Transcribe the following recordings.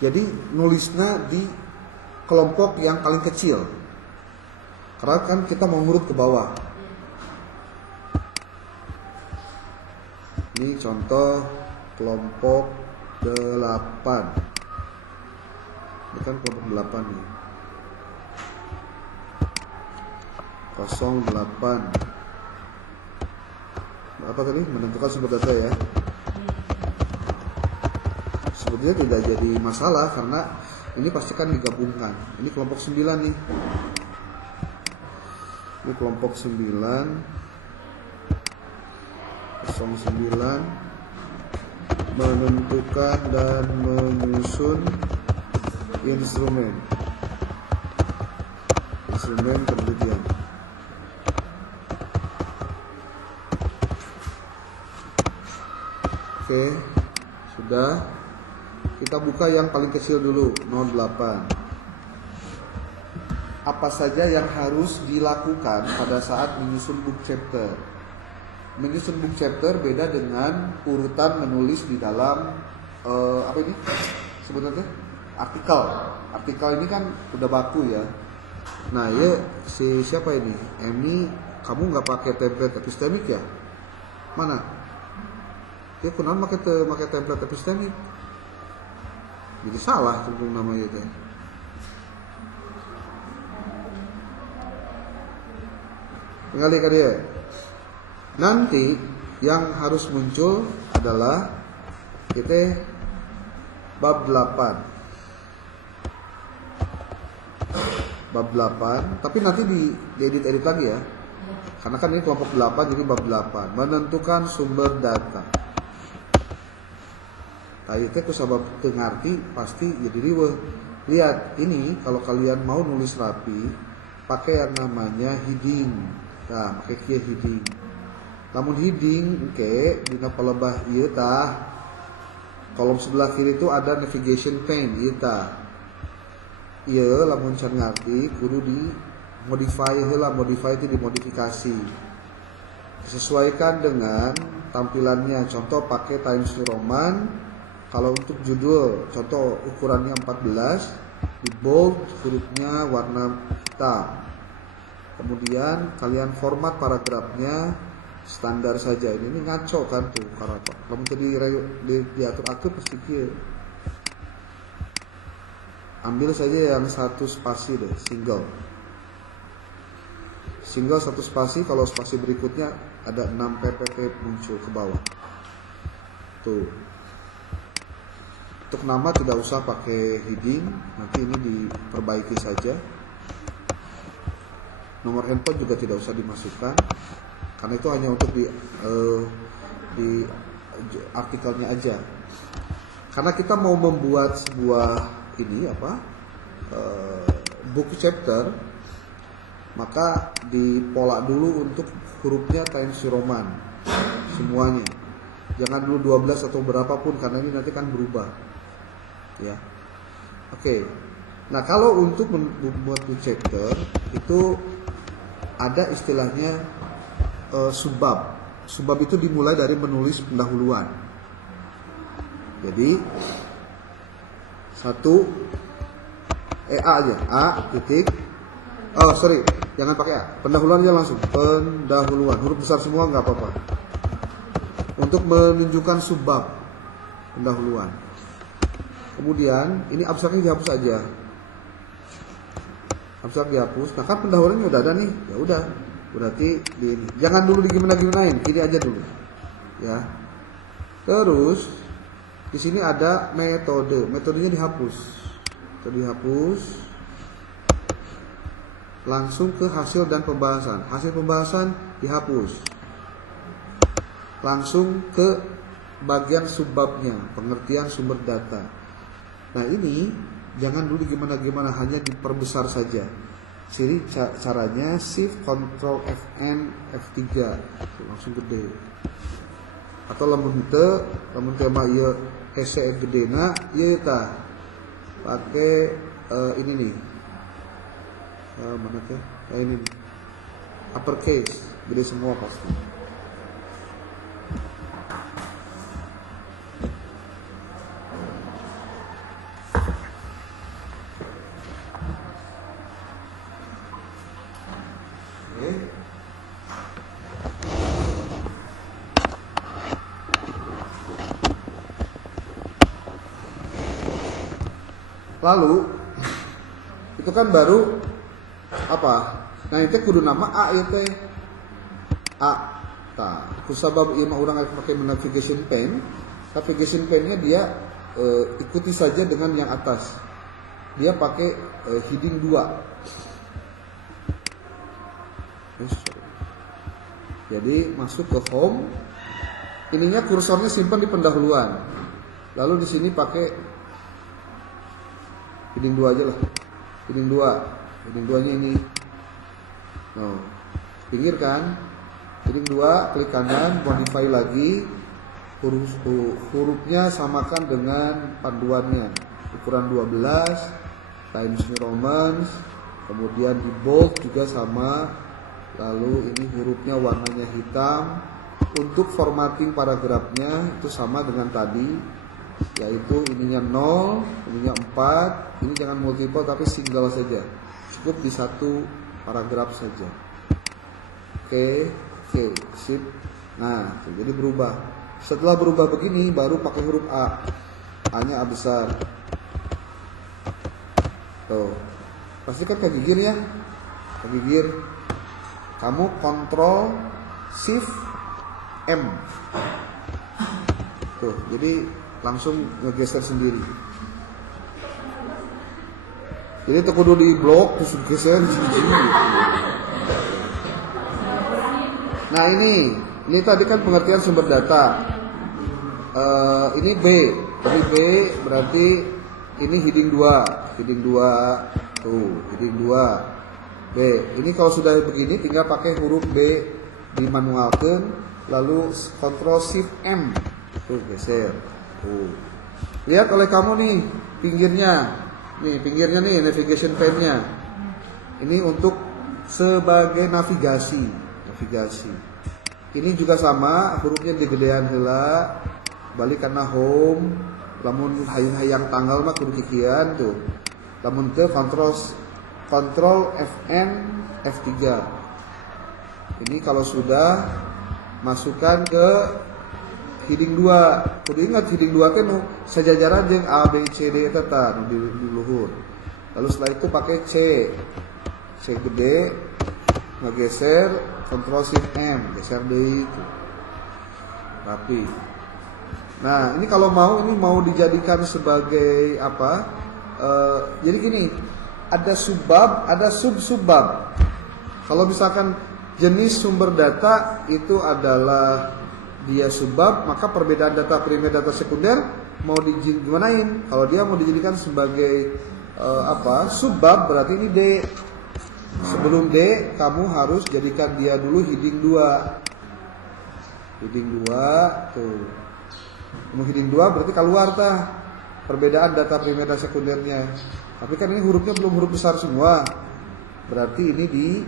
Jadi nulisnya di kelompok yang paling kecil. Karena kan kita mau ngurut ke bawah. Ini contoh kelompok 8. Ini kan kelompok 8 nih. 08. Apa tadi? Menentukan sumber data ya. Sebetulnya tidak jadi masalah karena ini pasti kan digabungkan. Ini kelompok 9 nih. Ini kelompok 9 09 menentukan dan menyusun instrumen penelitian. Oke, sudah. Kita buka yang paling kecil dulu, 08. Apa saja yang harus dilakukan pada saat menyusun book chapter? Menyusun book chapter beda dengan urutan menulis di dalam apa ini sebenarnya artikel. Artikel ini kan udah baku ya. Nah ya siapa ini? Emi, kamu nggak pakai template epistemik ya? Mana? Ya kenapa pakai template epistemik? Jadi salah tuh namanya itu. Kembali ke dia. Nanti yang harus muncul adalah kita bab 8. Bab 8, tapi nanti diedit lagi ya. Karena kan ini kelompok 8 jadi bab 8. Menentukan sumber data. Tadi itu sabab ngerti pasti jadi riweuh. Lihat ini kalau kalian mau nulis rapi pakai yang namanya heading. Nah, pakai kieu heading. Lamun heading oke, dina pelebah ieu tah. Kolom sebelah kiri itu ada navigation pane ieu tah. Ieu lamun can ngarti kudu di modify heula, modify itu dimodifikasi. Disesuaikan dengan tampilannya. Contoh pakai Times New Roman. Kalau untuk judul, contoh ukurannya 14, di bold hurufnya warna hitam. Kemudian kalian format paragrafnya standar saja. Ini ngaco kan tuh karena kamu tadi diatur-atur pasti kieu. Ambil saja yang satu spasi deh, single. Single satu spasi, kalau spasi berikutnya ada 6 ppt muncul ke bawah. Tuh. Untuk nama tidak usah pakai heading, nanti ini diperbaiki saja. Nomor handphone juga tidak usah dimasukkan, karena itu hanya untuk di artikelnya aja. Karena kita mau membuat sebuah ini buku chapter, maka dipola dulu untuk hurufnya Times New Roman semuanya. Jangan dulu 12 atau berapapun karena ini nanti kan berubah. Ya, oke. Nah kalau untuk membuat book chapter itu ada istilahnya subbab. Subbab itu dimulai dari menulis pendahuluan. Jadi satu A aja, A titik. Oh sorry, jangan pakai A. Pendahuluannya langsung pendahuluan. Huruf besar semua nggak apa-apa. Untuk menunjukkan subbab pendahuluan. Kemudian ini abstraknya dihapus aja. Abstrak dihapus. Nah kan pendahuluannya udah ada nih. Ya udah. Berarti jangan dulu digimana-gimanain, ini aja dulu. Ya. Terus di sini ada metode. Metodenya dihapus. Dihapus. Langsung ke hasil dan pembahasan. Hasil pembahasan dihapus. Langsung ke bagian subbabnya, pengertian sumber data. Nah ini jangan dulu gimana-gimana, hanya diperbesar saja. Jadi caranya Shift Ctrl Fn F3 langsung gede. Atau lamun tema ieu hese gedena ieu tah pakai ini nih. Mana teh? Ini nih. Uppercase, gede semua pasti. Lalu itu kan baru apa? Nah itu kudu nama A ya teh. A. Tah, kusabab ieu mah urang pakai navigation pen. Navigation pen-nya dia ikuti saja dengan yang atas. Dia pakai heading 2. Jadi masuk ke home. Ininya kursornya simpan di pendahuluan. Lalu di sini pakai heading 2 aja lah. Heading 2. Heading 2-nya ini. Oh, pinggir kan? Heading 2, klik kanan, modify lagi. Hurufnya samakan dengan panduannya. Ukuran 12, Times New Roman, kemudian di bold juga sama. Lalu ini hurufnya warnanya hitam. Untuk formatting paragrafnya itu sama dengan tadi, yaitu ininya 0, ininya 4. Ini jangan multiple tapi single saja. Cukup di satu paragraf saja. Oke, sip. Nah, jadi berubah. Setelah berubah begini, baru pakai huruf A. A-nya A besar. Tuh, pasti kan kegigir ya, kegigir. Kamu Ctrl Shift M. Tuh, jadi langsung ngegeser sendiri. Jadi itu kudu di blok terus geser sini. Nah ini tadi kan pengertian sumber data. Ini B. Ini B berarti ini heading 2. Heading 2. Tuh, heading 2. B. Ini kalau sudah begini tinggal pakai huruf B dimanualkan, lalu Ctrl Shift M. Tuh, geser. Tuh. Lihat oleh kamu nih pinggirnya. Nih, pinggirnya nih navigation pane-nya. Ini untuk sebagai navigasi. Ini juga sama, hurufnya digedean heula, balik karena home. Lamun hayang tanggal mah kudu kikian tuh. Lamun teu Ctrl Fn F3. Ini kalau sudah masukkan ke heading 2. Kudu ingat heading 2 teh nu sajajaran jeung A B C D eta tah di luhur. Lalu setelah itu pakai C. C gede, ngegeser, Ctrl Shift M, geser deui itu. Rapi. Nah, ini kalau mau dijadikan sebagai apa? Jadi gini, ada subbab, ada sub-subbab. Kalau misalkan jenis sumber data itu adalah dia subbab, maka perbedaan data primer data sekunder mau digimanain? Kalau dia mau dijadikan sebagai subbab, berarti ini D. Sebelum D, kamu harus jadikan dia dulu heading 2. Heading 2 tuh. Kamu heading 2 berarti keluar tah perbedaan data primer dan sekundernya. Tapi kan ini hurufnya belum huruf besar semua. Berarti ini di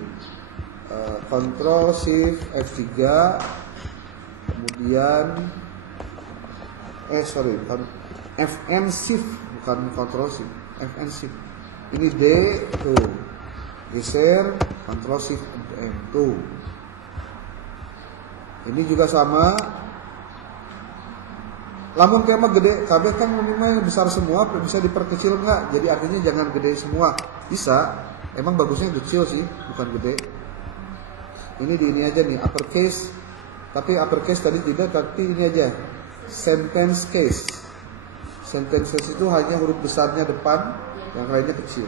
Ctrl Shift F3, kemudian Fn Shift, bukan Ctrl Shift, Fn Shift. Ini D tuh. Geser, Ctrl Shift M tuh. Ini juga sama. Lamun kayak mah gede, kabeh kan minimal besar semua, bisa diperkecil enggak? Jadi artinya jangan gede semua. Bisa. Emang bagusnya kecil sih, bukan gede. Ini di ini aja nih, uppercase. Tapi uppercase tadi tidak, tapi ini aja. Sentence case. Sentence case itu hanya huruf besarnya depan, yang lainnya kecil.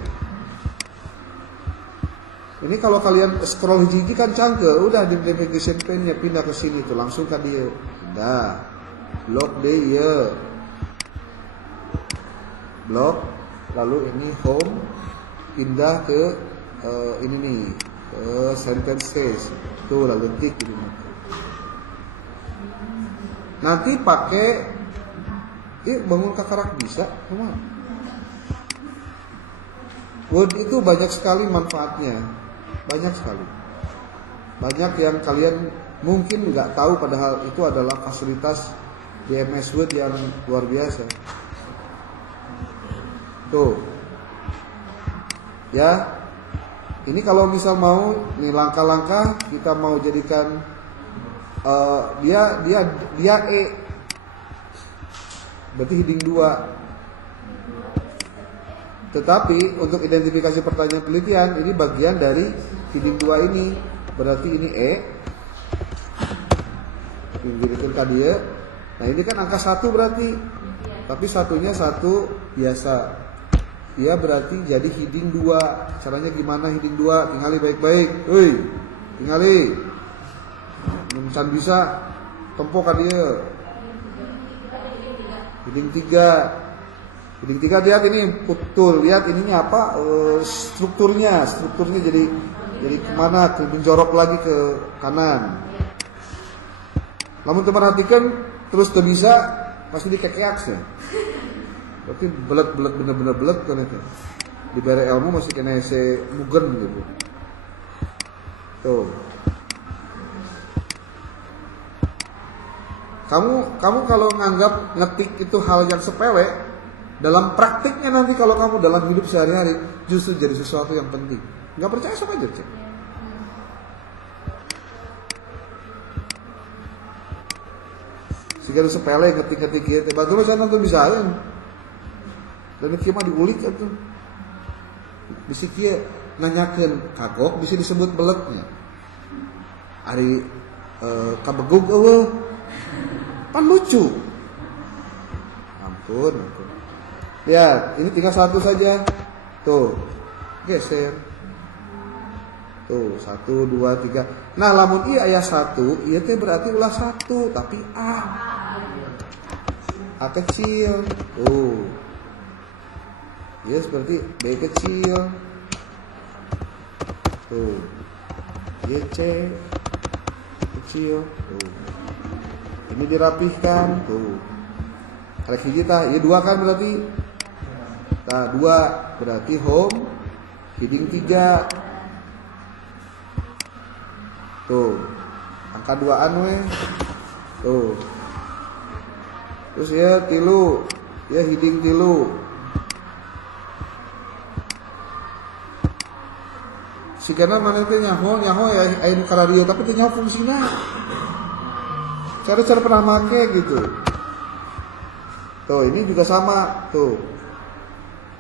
Ini kalau kalian scroll hiji kan cangkel, udah di navigation pane-nya pindah ke sini tuh, langsung kan dia. Pindah. Blok D ya. Blok, lalu ini home, pindah ke ini nih, ke sentence case. Tuh lalu klik gitu. Nanti pakai bangun kakarak bisa, teman. Word itu banyak sekali manfaatnya. Banyak sekali. Banyak yang kalian mungkin nggak tahu, padahal itu adalah fasilitas di MS Word yang luar biasa. Tuh. Ya. Ini kalau misal mau nih langkah-langkah kita mau jadikan dia E. Berarti heading 2. Tetapi untuk identifikasi pertanyaan penelitian ini bagian dari heading 2 ini. Berarti ini E. Pinggirkan tadi ya. Nah ini kan angka 1 berarti. Tapi satunya satu biasa. Ya berarti jadi heading 2. Caranya gimana heading 2? Tingali baik-baik. Woi, tingali. Mencan bisa tempo kan dia. Heading 3. Heading 3 lihat ini betul. Lihat ininya apa? Strukturnya jadi kemana? Menjorok lagi ke kanan. Namun teman perhatikan terus tuh bisa pasti dikekeak sih. Berarti belet bener-bener belet kan itu. Di bare ilmu masih kena se mugen gitu. Tuh. Kamu kalau nganggap ngetik itu hal yang sepele, dalam praktiknya nanti kalau kamu dalam hidup sehari-hari justru jadi sesuatu yang penting. Nggak percaya sama aja cek. Segala sepele ngetik-ngetik gitu. Bantu saya nonton bisa aja. Dan kieu mah diulik atuh. Bisi kieu nanyakeun kagok bisa disebut beletnya. Ari kabegug eueuh. Pan lucu. Ampun. Lihat, ini tinggal satu saja. Tuh. Geser. Tuh, 1 2 3. Nah, lamun ieu aya 1, ieu teh berarti ulah 1, tapi A. A kecil. Tuh. Ya seperti B kecil. Tuh. Y C kecil. Tuh. Ini dirapihkan. Tuh. Karek hiji tah, ieu 2 kan berarti. Nah, 2 berarti home. Heading 3. Tuh. Angka 2an we. Tuh. Terus ya 3. Ya heading 3. Sikana mana teh nyaho ya aya nu radio tapi teh nyaho fungsina. Cara pernah make gitu. Tuh, ini juga sama, tuh.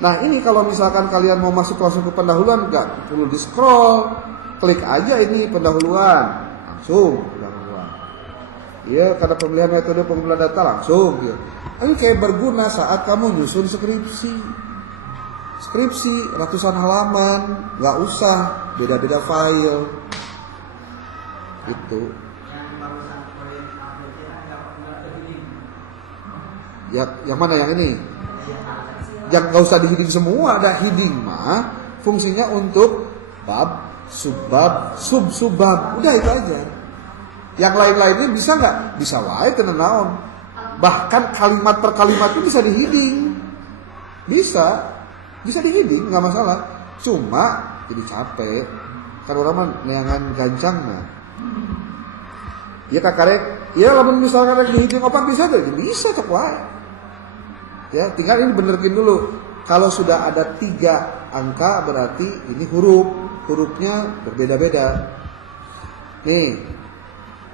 Nah, ini kalau misalkan kalian mau masuk langsung ke pendahuluan enggak perlu di-scroll. Klik aja ini pendahuluan. Langsung pendahuluan. Iya, karena pemilihan metode pengumpulan data langsung gitu. Ini kayak berguna saat kamu nyusun skripsi ratusan halaman, nggak usah beda-beda file gitu. Ya, yang mana yang ini? Yang nggak usah di-heading semua, ada heading mah fungsinya untuk bab, subbab, sub-subbab, udah itu aja. Yang lain-lainnya bisa nggak? Bisa wae kena naon. Bahkan kalimat per kalimat itu bisa di-heading, bisa di-heading, nggak masalah. Cuma jadi capek. Kan orang mah neangan gancang nah. Iya kakarek, iya lamun misalkan rek di-heading opat bisa tuh, bisa cek wae. Ya, tinggal ini benerin dulu. Kalau sudah ada 3 angka berarti ini hurufnya berbeda-beda. Nih,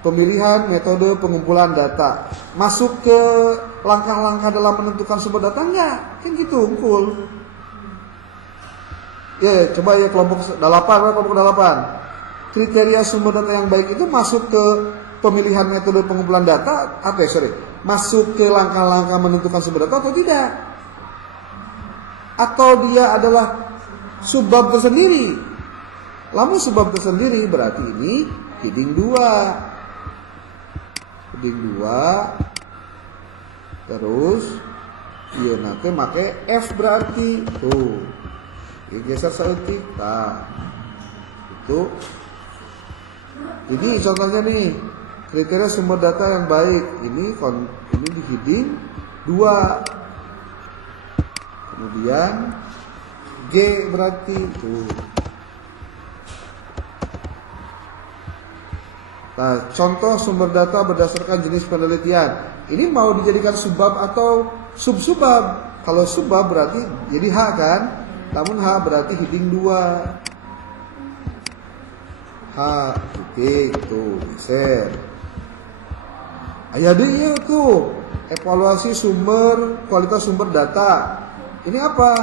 pemilihan metode pengumpulan data. Masuk ke langkah-langkah dalam menentukan sumber data enggak? Kan gitu, unggul. Ya, coba ya kelompok 8. Kriteria sumber data yang baik itu masuk ke pemilihan metode pengumpulan data masuk ke langkah-langkah menentukan sumber data atau tidak? Atau dia adalah subbab tersendiri? Lamun subbab tersendiri berarti ini heading 2. Heading 2. Terus iya nanti make F berarti tuh. Geser saeutik. Nah. Itu. Ini contohnya nih. Kriteria sumber data yang baik. Ini di heading 2. Kemudian G berarti tuh. Nah, contoh sumber data berdasarkan jenis penelitian. Ini mau dijadikan subbab atau sub-subbab. Kalau subbab berarti jadi H kan? Namun H berarti heading 2. H titik tuh, geser. Aya deui tuh evaluasi kualitas sumber data. Ini apa?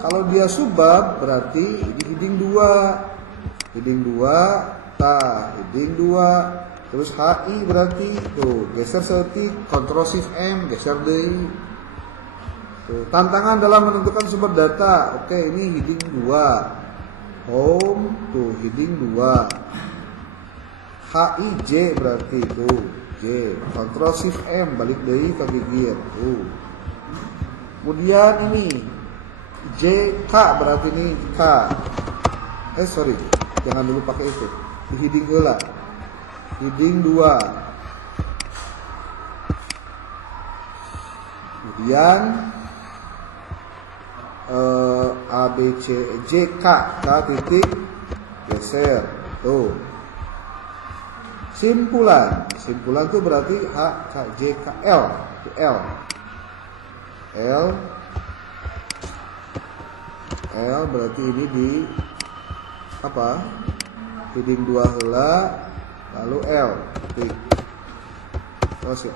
Kalau dia subbab berarti ini hiding 2. Hiding 2, hiding 2. Terus HI berarti tuh geser setik, Ctrl Shift M, geser deui. Tuh, tantangan dalam menentukan sumber data. Oke, ini heading 2. Home, tuh heading 2. HIJ berarti tuh J. Ctrl Shift M, balik deui ke gigir. Tuh. Kemudian ini JK berarti ini K. Sorry, jangan dulu pakai itu. Di heading heula. Heading 2. Kemudian A B C J K titik geser tuh. Simpulan tuh berarti H K J K L berarti ini di apa? Heading 2 heula lalu L titik. Terus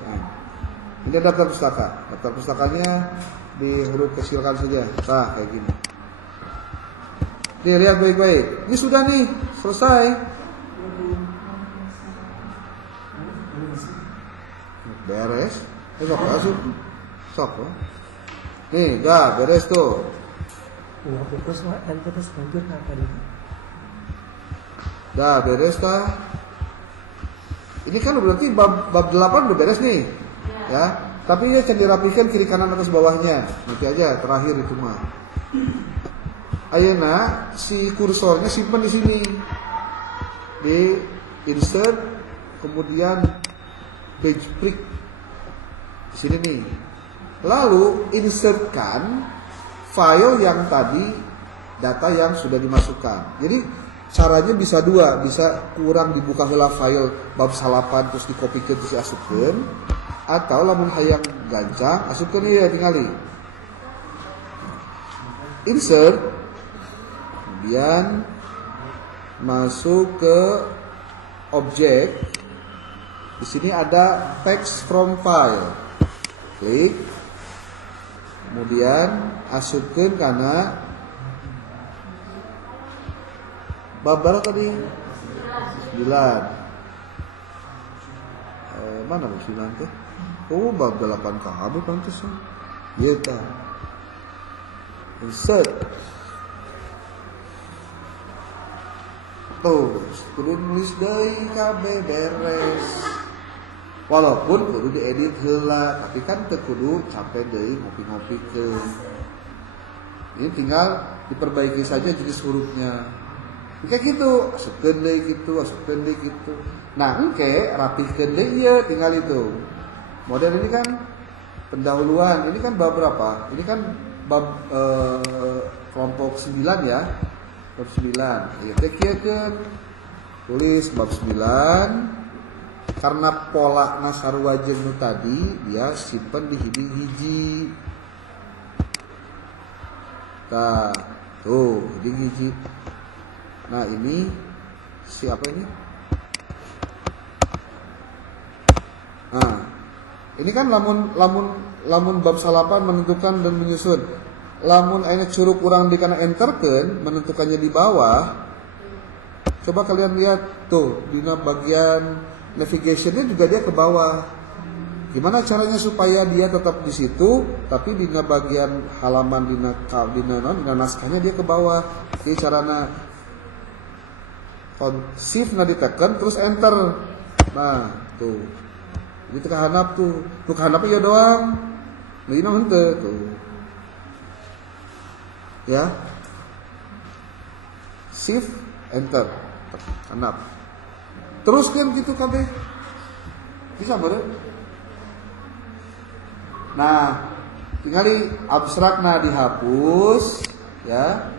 ini daftar pustaka. Daftar pustakanya di huruf kecilkan saja. Nah, kayak gini. Nih, lihat baik-baik. Ini sudah nih, selesai. Beres. Sok asup. Sok. Nih, dah beres tuh. Fokus terus lanjut tadi. Dah beres kah? Ini kan berarti bab 8 udah beres nih. Ya. Tapi ya dirapikan kiri kanan atas bawahnya. Nanti aja terakhir itu mah. Ayeuna si kursornya simpan di sini. Di insert kemudian page break. Di sini nih. Lalu insertkan file yang tadi data yang sudah dimasukkan. Jadi caranya bisa dua, bisa kurang dibuka heula file bab 8 terus dikopikeun terus diasupkeun. Atau lamun hayang gancang asupkeun ieu tingali. Insert kemudian masuk ke objek. Di sini ada text from file. Klik. Kemudian asupkeun kana bab berapa tadi? 9. Mana bab 9 teh? Oh, bab 8 kabeh pantesan. Ieu tah. Insert. Tuh, kudu nulis deui kabeh beres. Walaupun kudu diedit heula, tapi kan teu kudu capek deui ngopi-ngopikeun. Ini tinggal diperbaiki saja jenis hurufnya. Kayak gitu, asupkeun deui gitu. Nah, engke rapihkeun deui ieu tinggal itu. Model ini kan pendahuluan. Ini kan bab berapa? Ini kan bab kelompok 9 ya. Bab 9. Ieu teh kieukeun. Tulis bab 9. Karena pola nasarua jeung nu tadi, dia simpen di hiji. Nah, tuh, hiji. Nah, ini siapa ini? Nah, ini kan lamun bab 8 menentukan dan menyusun. Lamun aya curug kurang dikana enterkeun menentukannya di bawah. Coba kalian lihat tuh di bagian navigation-nya juga dia ke bawah. Gimana caranya supaya dia tetap di situ tapi di bagian halaman di naskahnya dia ke bawah. Jadi carana shift na ditekan terus enter. Nah, tuh. Jadi teu kahandap tuh. Tuh kahandap ieu doang. Leuwina henteu tuh. Ya. Shift enter. Handap. Teruskan gitu kabeh. Bisa bareng. Nah, tinggali abstrakna dihapus, ya.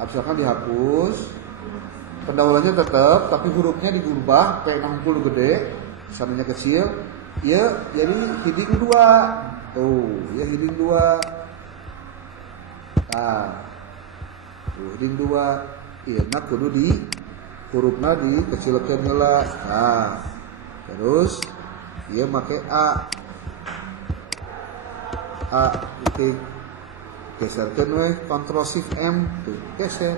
Abstrakna dihapus. Pendahuluannya tetap, tapi hurufnya diubah kayak 60 gede, sananya kecil. Ya, jadi heading 2. Tuh, ya heading 2. Nah. Tuh, heading 2. Ieu na kudu di hurufna dikecilkeun heula. Nah. Terus ieu make A titik geserkeun we Ctrl Shift M tuh geser.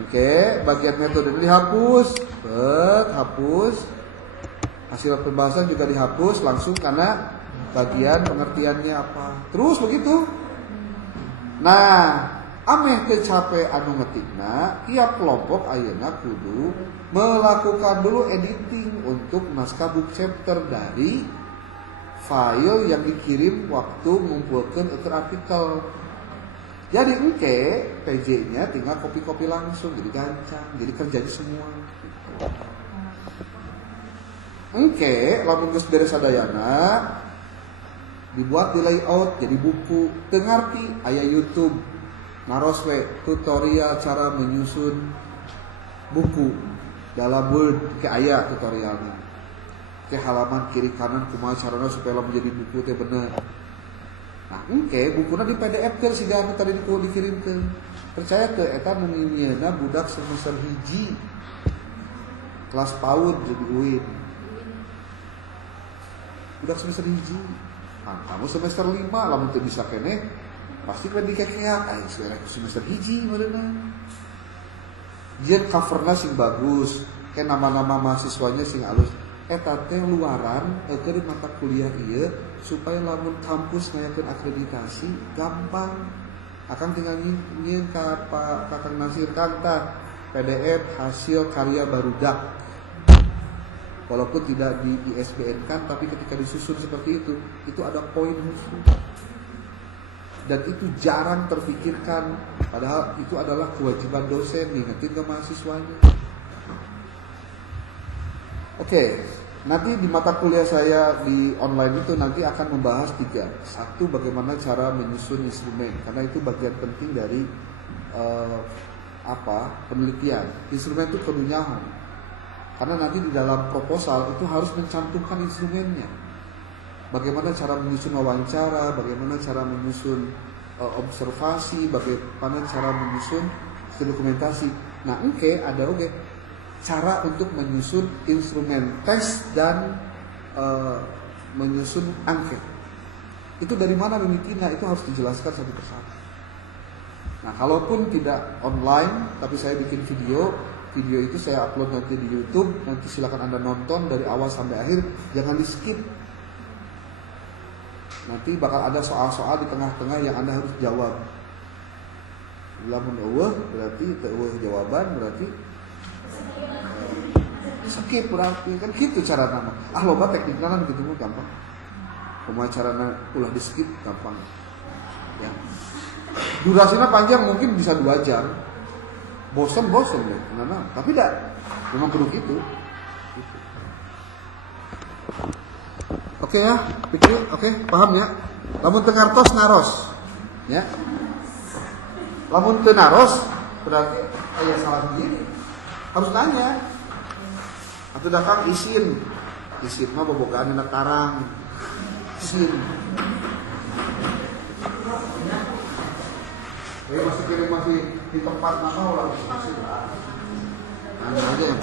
Oke, bagian metode dihapus, hapus. Hasil pembahasan juga dihapus langsung karena bagian pengertiannya apa. Terus begitu. Nah, ameh teu capek anu ngetikna, tiap kelompok ayeuna kudu melakukan dulu editing untuk naskah book chapter dari file yang dikirim waktu ngumpulkeun eukeun artikel. Jadi engke PJ-nya tinggal copy-copy langsung, jadi gancang, jadi kerjanya semua. Engke lamun geus beres sadayana dibuat di layout jadi buku. Teu ngarti aya YouTube naros we tutorial cara menyusun buku dalam Word ke aya tutorialnya. Ke halaman kiri kanan kumaha carana supaya lamun jadi buku teh bener. Nah, engke bukuna di PDF keur siga anu tadi dikirimkeun. Percaya teu eta nu ngimieuna budak semester 1 kelas PAUD jadi UIN. Budak semester 1. Nah, kamu semester 5 lamun teu bisa keneh pasti kan dikekeak aya semester 1 meureunna. Jeung coverna sing bagus, ke nama-nama mahasiswanya sing alus. Eta teh luaran keur mata kuliah ieu supaya lamun kampus ngayakeun akreditasi gampang. Akang tinggal nyieun ka Pak Kakang Nasir Kang tah PDF hasil karya barudak. Walaupun tidak di ISBN kan, tapi ketika disusun seperti itu ada poin khusus. Dan itu jarang terpikirkan, padahal itu adalah kewajiban dosen ngingetin ke mahasiswanya. Oke, nanti di mata kuliah saya di online itu nanti akan membahas 3. 1, bagaimana cara menyusun instrumen, karena itu bagian penting dari penelitian. Instrumen itu kudu nyaho. Karena nanti di dalam proposal itu harus mencantumkan instrumennya. Bagaimana cara menyusun wawancara, bagaimana cara menyusun observasi, bagaimana cara menyusun dokumentasi. Nah, ada cara untuk menyusun instrumen tes dan menyusun angket. Itu dari mana mimitina itu harus dijelaskan satu persatu. Nah, kalaupun tidak online, tapi saya bikin video itu saya upload nanti di YouTube. Nanti silakan Anda nonton dari awal sampai akhir, jangan di skip. Nanti bakal ada soal-soal di tengah-tengah yang Anda harus jawab. Lamun eueuh berarti teu eueuh jawaban berarti skip berarti kan gitu cara nama. Loba teknikna kan gitu mah gampang. Kumaha carana ulah di skip gampang. Ya. Durasinya panjang mungkin bisa 2 jam. Bosan deh. Nah, tapi tidak memang perlu gitu. Oke ya, pikir oke, paham ya? Lamun teu ngartos naros. Ya. Lamun teu naros berarti aya salah begini. Harus nanya. Atuh dakang isin. Isin mah bobogaan dina tarang. Isin. Masih di tempat nama orang masih. Nanya aja yang